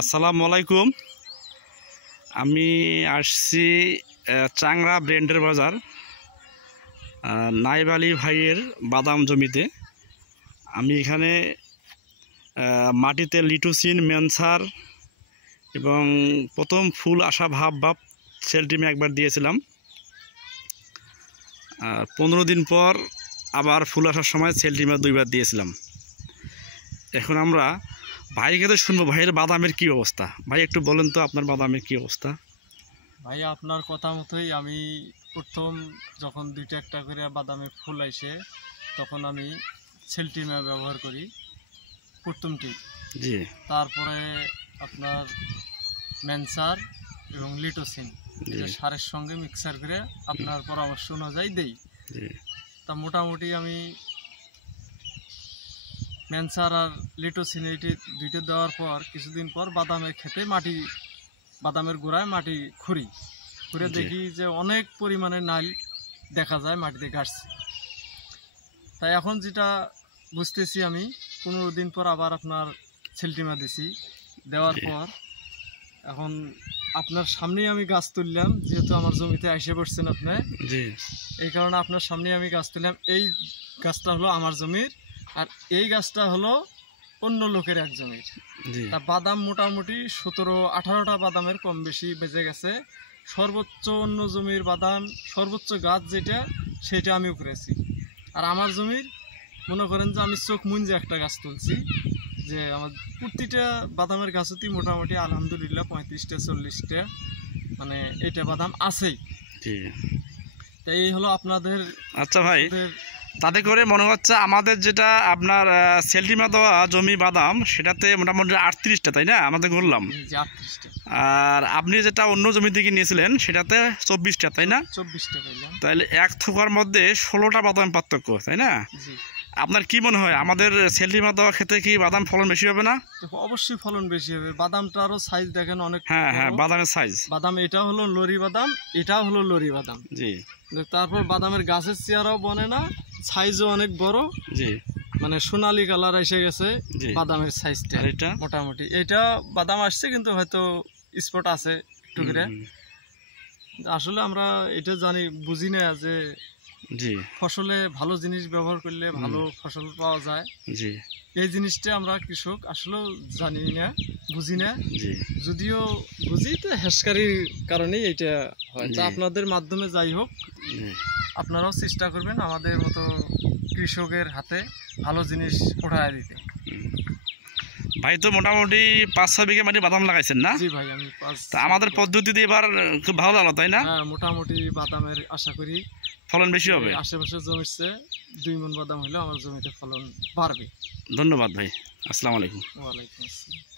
আসসালামু আলাইকুম। আমি আসছি চাংরা ব্র্যান্ডের বাজার নাইব আলী ভাইয়ের বাদাম জমিতে। আমি এখানে মাটিতে লিটোসিন, মেনসার এবং প্রথম ফুল আসা ভাব সেলটিমে একবার দিয়েছিলাম। 15 দিন পর আবার ফুল আসার সময় সেলটিমে 2বার দিয়েছিলাম। এখন আমরা ভাইকে তো শুনবো ভাইয়ের বাদামের কি অবস্থা। ভাই একটু বলেন তো আপনার বাদামের কি অবস্থা। ভাই আপনার কথা মতোই আমি প্রথম যখন 2টা একটা করে বাদামে ফুল আইসে তখন আমি সেলটিমা ব্যবহার করি প্রথমটি। জি। তারপরে আপনার মেনসার এবং লিটোসিন সারের সঙ্গে মিক্সার করে আপনার পরামর্শ অনুযায়ী দেই। তা মোটামুটি আমি মেনসার আর লিটোসিন এইটি 2টা দেওয়ার পর কিছুদিন পর বাদামের খেতে বাদামের গোড়ায় মাটি খুঁড়ে দেখি যে অনেক পরিমাণে নাল দেখা যায় মাটিতে গাছছে। তাই এখন যেটা বুঝতেছি আমি 15 দিন পর আবার আপনার সেলটিমা দিছি, দেওয়ার পর এখন আপনার সামনেই আমি গাছ তুললাম, যেহেতু আমার জমিতে এসে পড়ছেন আপনি, এই কারণে আপনার সামনেই আমি গাছ তুললাম। এই গাছটা হলো আমার জমির আর এই গাছটা হলো অন্য লোকের এক জমির। তা বাদাম মোটামুটি 17-18টা বাদামের কম বেশি বেঁচে গেছে। সর্বোচ্চ অন্য জমির বাদাম সর্বোচ্চ গাছ যেটা সেটা আমি করেছি। আর আমার জমির মনে করেন যে আমি চোখ মুঞ্জে একটা গাছ তুলছি, যে আমার প্রতিটা বাদামের গাছতেই মোটামুটি আলহামদুলিল্লাহ 35-40টা মানে এটা বাদাম আছেই। তাই এই হলো আপনাদের। আচ্ছা ভাই, তাতে করে মনে হচ্ছে আমাদের যেটা আপনার সেলটিমা দেওয়া জমি বাদাম সেটাতে মোটামুটি 38টা, তাই না? আমাদের বললাম। আর আপনি যেটা অন্য জমি থেকে নিয়েছিলেন সেটাতে 24টা, তাই না? 24টা পাইলাম। তাহলে এক থোকার মধ্যে 16টা বাদাম পার্থক্য, তাই না? আপনার কি মনে হয় আমাদের সেলটিমা দেওয়া খেতে কি বাদাম ফলন বেশি হবে না? অবশ্যই ফলন বেশি হবে। বাদামটারও সাইজ দেখেন অনেক। হ্যাঁ, বাদামের সাইজ। বাদাম এটা হলো লরি বাদাম, এটাও হলো লরি বাদাম। জি। তারপর বাদামের গাছের চেয়ারাও বনে না, সাইজও অনেক বড়। জি। মানে সোনালী কালার এসে গেছে বাদামের সাইজটা। এটা মোটামুটি এটা বাদাম আসছে, কিন্তু হয়তো স্পট আছে একটু করে। আসলে আমরা এটা জানি বুঝি না যে ফসলে ভালো জিনিস ব্যবহার করলে ভালো ফসল পাওয়া যায়। এই জিনিসটা আমরা কৃষক আসলে জানি না, বুঝি না। যদিও বুঝি তো হেসকারির কারণেই এটা হয়। তা আপনাদের মাধ্যমে যাই হোক, আপনারাও চেষ্টা করবেন আমাদের মতো কৃষকের হাতে ভালো জিনিস ওঠায় দিতে। ভাই তো মোটামুটি 5-6 বিঘা মাটি বাদাম লাগাইছেন না? জি ভাই, আমি আমাদের পদ্ধতিতে এবার খুব ভালো লাগলো, তাই না? হ্যাঁ, মোটামুটি বাদামের আশা করি ফলন বেশি হবে। আশেপাশের জমির চেয়ে 2 মণ বাদাম হলে আমার জমিতে ফলন বাড়বে। ধন্যবাদ ভাই। আসসালামু আলাইকুম। ওয়ালাইকুম আসসালাম।